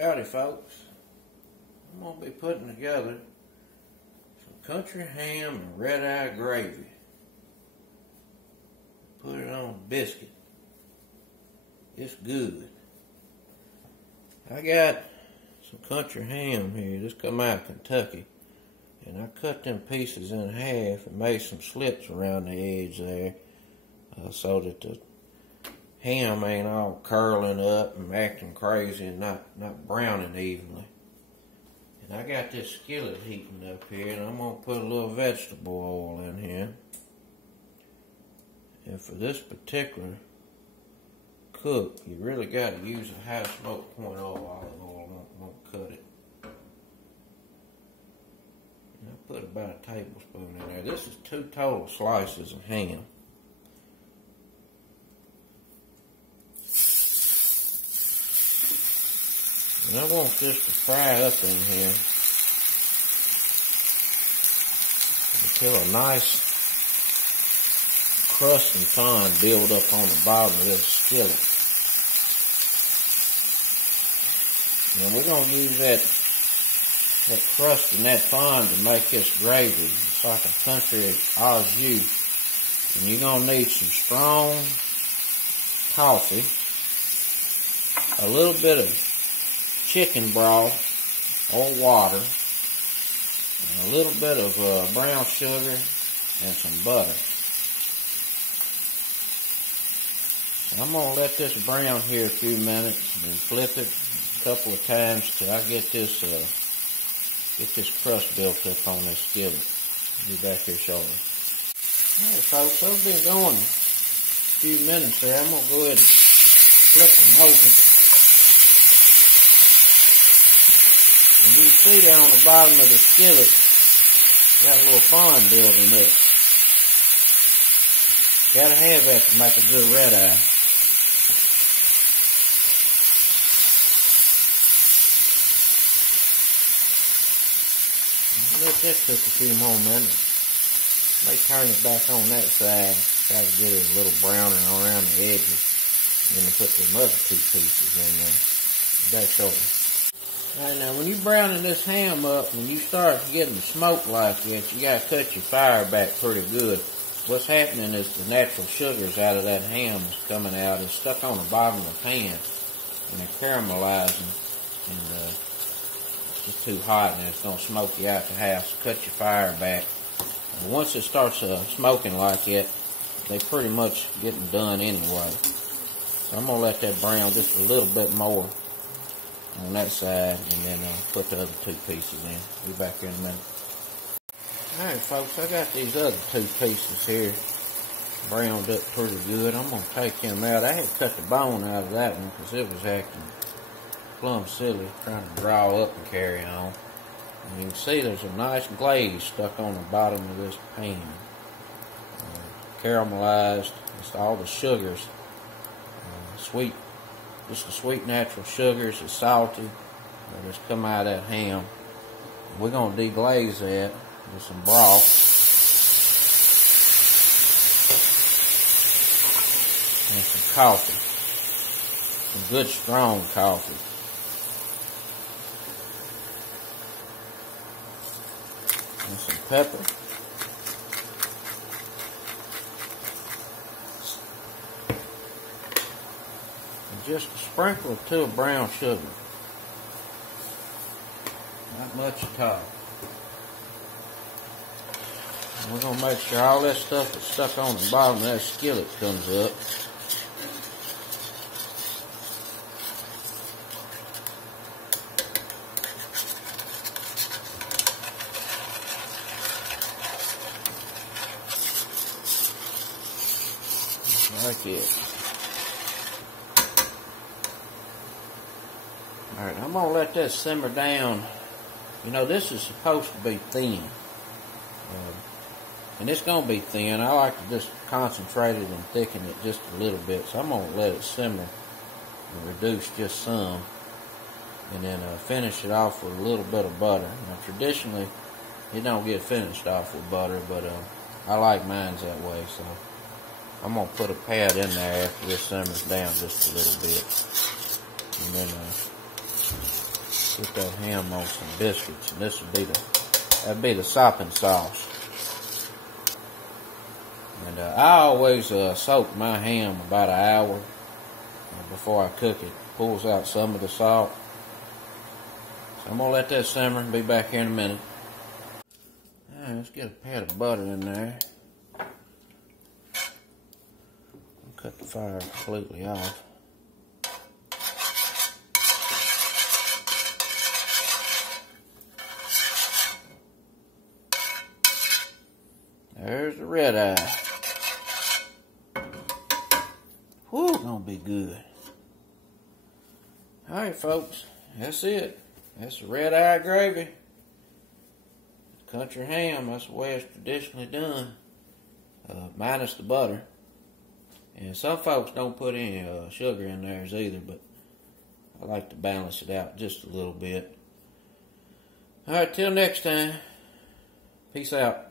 Howdy folks, I'm going to be putting together some country ham and red-eye gravy. Put it on a biscuit. It's good. I got some country ham here, this come out of Kentucky, and I cut them pieces in half and made some slits around the edge there so that the ham ain't all curling up and acting crazy and not browning evenly. And I got this skillet heating up here, and I'm going to put a little vegetable oil in here. And for this particular cook, you really got to use a high smoke point olive oil. Won't cut it. And I put about a tablespoon in there. This is 2 total slices of ham. And I want this to fry up in here until a nice crust and fond build up on the bottom of this skillet. Now we're going to use that crust and that fond to make this gravy. It's like a country au jus. And you're going to need some strong coffee, a little bit of chicken broth or water, and a little bit of brown sugar and some butter. I'm going to let this brown here a few minutes and flip it a couple of times till I get this crust built up on this skillet. I'll be back here shortly. Alright folks, I've been going a few minutes there. I'm going to go ahead and flip them over. And you can see there on the bottom of the skillet, got a little fond building up. Gotta have that to make a good red eye. Let that cook a few more minutes. May turn it back on that side. Try to get it a little browner around the edges. And then put them other 2 pieces in there. Back shortly. Alright, now when you're browning this ham up, when you start getting the smoke like that, you gotta cut your fire back pretty good. What's happening is the natural sugars out of that ham is coming out. It's stuck on the bottom of the pan, and they're caramelizing, and it's just too hot, and it's gonna smoke you out the house. Cut your fire back. And once it starts smoking like that, they pretty much getting done anyway. So I'm gonna let that brown just a little bit more on that side, and then put the other 2 pieces in. Be back here in a minute. Alright folks, I got these other 2 pieces here browned up pretty good. I'm going to take them out. I had cut the bone out of that one because it was acting plumb silly trying to draw up and carry on. And you can see there's a nice glaze stuck on the bottom of this pan. Caramelized. It's all the sugars. Sweet. Just the sweet natural sugars. It's salty. They just come out of that ham. We're going to deglaze that with some broth. And some coffee. Some good strong coffee. And some pepper. And just a sprinkle or 2 of brown sugar. Not much at all. And we're going to make sure all that stuff that's stuck on the bottom of that skillet comes up. Like it. Alright, I'm going to let that simmer down. You know, this is supposed to be thin. And it's going to be thin. I like to just concentrate it and thicken it just a little bit. So I'm going to let it simmer and reduce just some. And then finish it off with a little bit of butter. Now, traditionally, it don't get finished off with butter, but I like mine that way. So I'm going to put a pad in there after this simmers down just a little bit. And then Put that ham on some biscuits, and this would be that'd be the sopping sauce. And I always soak my ham about an hour before I cook it. Pulls out some of the salt. So I'm gonna let that simmer and be back here in a minute. Alright, let's get a pat of butter in there. Cut the fire completely off. There's the red eye. Whew, gonna be good. Alright folks, that's it. That's the red eye gravy. Country ham, that's the way it's traditionally done. Minus the butter. And some folks don't put any sugar in theirs either, but I like to balance it out just a little bit. Alright, till next time. Peace out.